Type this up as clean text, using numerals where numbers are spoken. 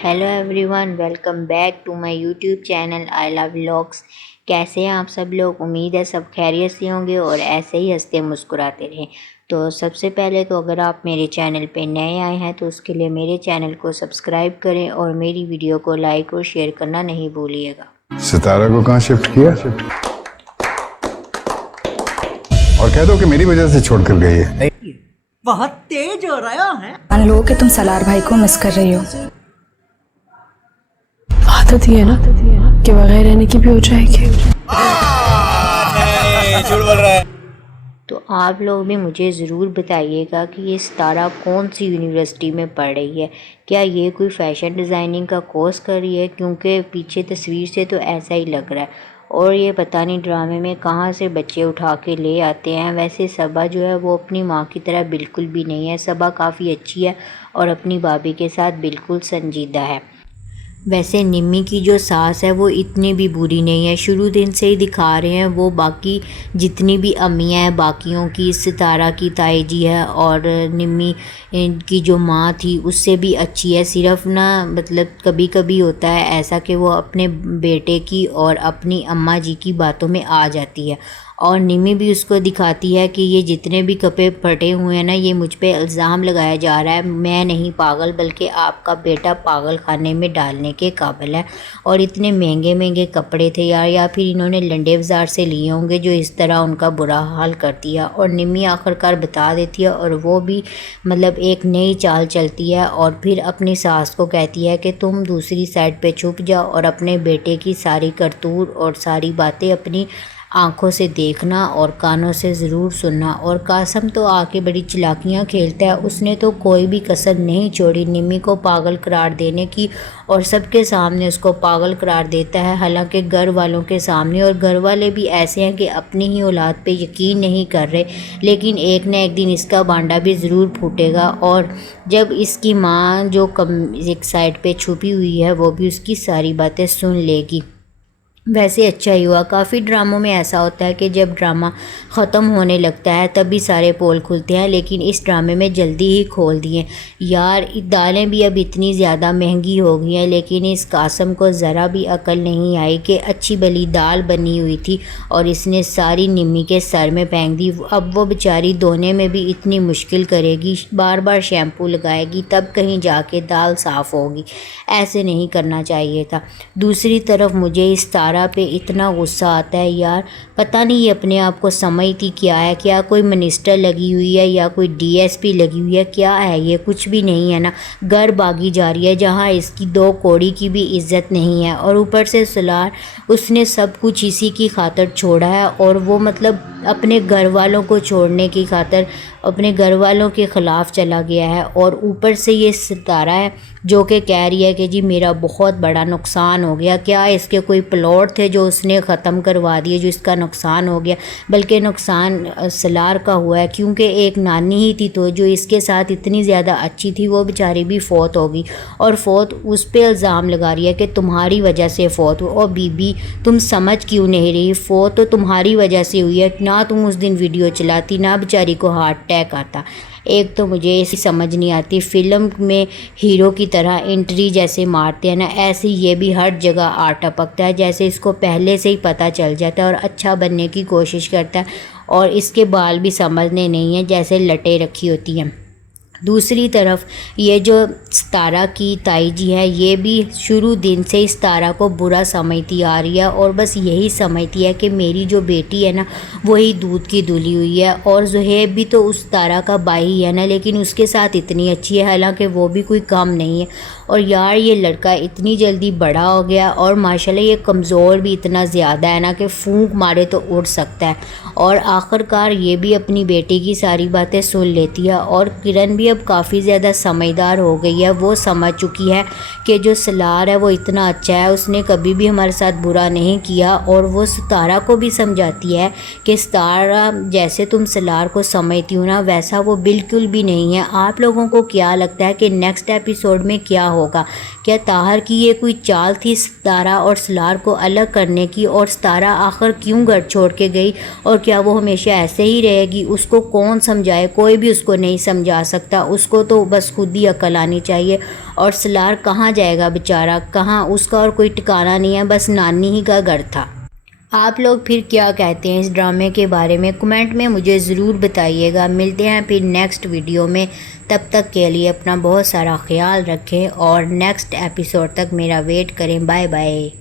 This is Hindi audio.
Hello everyone, welcome back to my YouTube channel I love vlogs. कैसे हैं आप सब लोग? उम्मीद है सब खैरियत से होंगे और ऐसे ही हंसते मुस्कुराते रहें। तो सबसे पहले तो अगर आप मेरे चैनल पे नए आए हैं तो उसके लिए मेरे चैनल को सब्सक्राइब करें और मेरी वीडियो को लाइक और शेयर करना नहीं भूलिएगा। सितारा को कहाँ शिफ्ट किया? और कह दो कि मेरी वजह से छोड़कर गई है। बहुत तेज हो रहा है। मान लो कि तुम सलार भाई को मिस कर रही हो। आदत ही है ना कि बगैर रहने की भी हो जाएगी। झूठ बोल रहा है। तो आप लोग भी मुझे ज़रूर बताइएगा कि ये सितारा कौन सी यूनिवर्सिटी में पढ़ रही है। क्या ये कोई फ़ैशन डिज़ाइनिंग का कोर्स कर रही है? क्योंकि पीछे तस्वीर से तो ऐसा ही लग रहा है। और ये पता नहीं ड्रामे में कहाँ से बच्चे उठा के ले आते हैं। वैसे सबा जो है वो अपनी माँ की तरह बिल्कुल भी नहीं है। सबा काफ़ी अच्छी है और अपनी भाभी के साथ बिल्कुल संजीदा है। वैसे निम्मी की जो सास है वो इतनी भी बुरी नहीं है। शुरू दिन से ही दिखा रहे हैं वो बाकी जितनी भी अम्मियाँ हैं बाकियों की, सितारा की ताई जी है और निम्मी की जो माँ थी उससे भी अच्छी है। सिर्फ ना मतलब कभी कभी होता है ऐसा कि वो अपने बेटे की और अपनी अम्मा जी की बातों में आ जाती है। और निम्मी भी उसको दिखाती है कि ये जितने भी कपड़े फटे हुए हैं ना, ये मुझ पे इल्ज़ाम लगाया जा रहा है। मैं नहीं पागल बल्कि आपका बेटा पागल खाने में डालने के काबिल है। और इतने महंगे महंगे कपड़े थे यार, या फिर इन्होंने लंडे बाज़ार से लिए होंगे जो इस तरह उनका बुरा हाल कर दिया। और निम्मी आखिरकार बता देती है और वो भी मतलब एक नई चाल चलती है और फिर अपनी सास को कहती है कि तुम दूसरी साइड पे छुप जाओ और अपने बेटे की सारी करतूत और सारी बातें अपनी आँखों से देखना और कानों से ज़रूर सुनना। और कासम तो आके बड़ी चालाकियाँ खेलता है। उसने तो कोई भी कसर नहीं छोड़ी निम्मी को पागल करार देने की और सबके सामने उसको पागल करार देता है। हालांकि घर वालों के सामने, और घर वाले भी ऐसे हैं कि अपनी ही औलाद पे यकीन नहीं कर रहे। लेकिन एक न एक दिन इसका भांडा भी ज़रूर फूटेगा और जब इसकी माँ जो कम एक साइड पे छुपी हुई है वो भी उसकी सारी बातें सुन लेगी। वैसे अच्छा ही हुआ। काफ़ी ड्रामों में ऐसा होता है कि जब ड्रामा ख़त्म होने लगता है तभी सारे पोल खुलते हैं, लेकिन इस ड्रामे में जल्दी ही खोल दिए यार। दालें भी अब इतनी ज़्यादा महंगी हो गई हैं, लेकिन इस कासम को ज़रा भी अकल नहीं आई कि अच्छी भली दाल बनी हुई थी और इसने सारी निम्मी के सर में फेंक दी। अब वो बेचारी धोने में भी इतनी मुश्किल करेगी, बार बार शैम्पू लगाएगी तब कहीं जाके दाल साफ़ होगी। ऐसे नहीं करना चाहिए था। दूसरी तरफ मुझे इस तारा पे इतना गुस्सा आता है यार। पता नहीं ये अपने आप को समझती क्या है, क्या कोई मिनिस्टर लगी हुई है या कोई डीएसपी लगी हुई है, क्या है ये? कुछ भी नहीं है ना। घर भागी जा रही है जहाँ इसकी दो कौड़ी की भी इज्जत नहीं है। और ऊपर से सलार, उसने सब कुछ इसी की खातिर छोड़ा है और वो मतलब अपने घर वालों को छोड़ने की खातिर अपने घर वालों के ख़िलाफ़ चला गया है। और ऊपर से ये सितारा है जो कि कह रही है कि जी मेरा बहुत बड़ा नुकसान हो गया। क्या इसके कोई प्लॉट थे जो उसने ख़त्म करवा दिए जो इसका नुकसान हो गया? बल्कि नुकसान सलार का हुआ है, क्योंकि एक नानी ही थी तो जो इसके साथ इतनी ज़्यादा अच्छी थी वो बेचारी भी फ़ौत होगी। और फ़ौत उस पर इल्ज़ाम लगा रही है कि तुम्हारी वजह से फ़ौत हुई। और बीबी तुम समझ क्यों नहीं रही? फ़ौत तो तुम्हारी वजह से हुई है ना। तुम उस दिन वीडियो चलाती ना, बेचारी को हार्ट अटैक आता। एक तो मुझे ऐसी समझ नहीं आती, फ़िल्म में हीरो की तरह एंट्री जैसे मारते हैं ना, ऐसे ये भी हर जगह आ टपकता है जैसे इसको पहले से ही पता चल जाता है और अच्छा बनने की कोशिश करता है। और इसके बाल भी समझने नहीं है, जैसे लटे रखी होती हैं। दूसरी तरफ ये जो सितारा की ताई जी है ये भी शुरू दिन से इस तारा को बुरा समझती आ रही है और बस यही समझती है कि मेरी जो बेटी है ना वही दूध की धुली हुई है। और ज़ुहैब भी तो उस तारा का भाई है ना, लेकिन उसके साथ इतनी अच्छी है, हालांकि वो भी कोई कम नहीं है। और यार ये लड़का इतनी जल्दी बड़ा हो गया और माशाल्लाह ये कमज़ोर भी इतना ज़्यादा है ना कि फूंक मारे तो उड़ सकता है। और आखिरकार ये भी अपनी बेटी की सारी बातें सुन लेती है। और किरण भी अब काफ़ी ज़्यादा समझदार हो गई है। वो समझ चुकी है कि जो सलार है वो इतना अच्छा है, उसने कभी भी हमारे साथ बुरा नहीं किया। और वो सितारा को भी समझाती है कि सितारा जैसे तुम सलार को समझती हो ना वैसा वो बिल्कुल भी नहीं है। आप लोगों को क्या लगता है कि नेक्स्ट एपिसोड में क्या होगा। क्या ताहर की ये कोई चाल थी सितारा और सलार को अलग करने की, और सितारा आखिर क्यों घर छोड़ के गई, और क्या वो हमेशा ऐसे ही रहेगी? उसको कौन समझाए? कोई भी उसको नहीं समझा सकता, उसको तो बस खुद ही अकल आनी चाहिए। और सलार कहाँ जाएगा बेचारा, कहाँ, उसका और कोई ठिकाना नहीं है, बस नानी ही का घर था। आप लोग फिर क्या कहते हैं इस ड्रामे के बारे में, कमेंट में मुझे ज़रूर बताइएगा। मिलते हैं फिर नेक्स्ट वीडियो में, तब तक के लिए अपना बहुत सारा ख्याल रखें और नेक्स्ट एपिसोड तक मेरा वेट करें। Bye bye.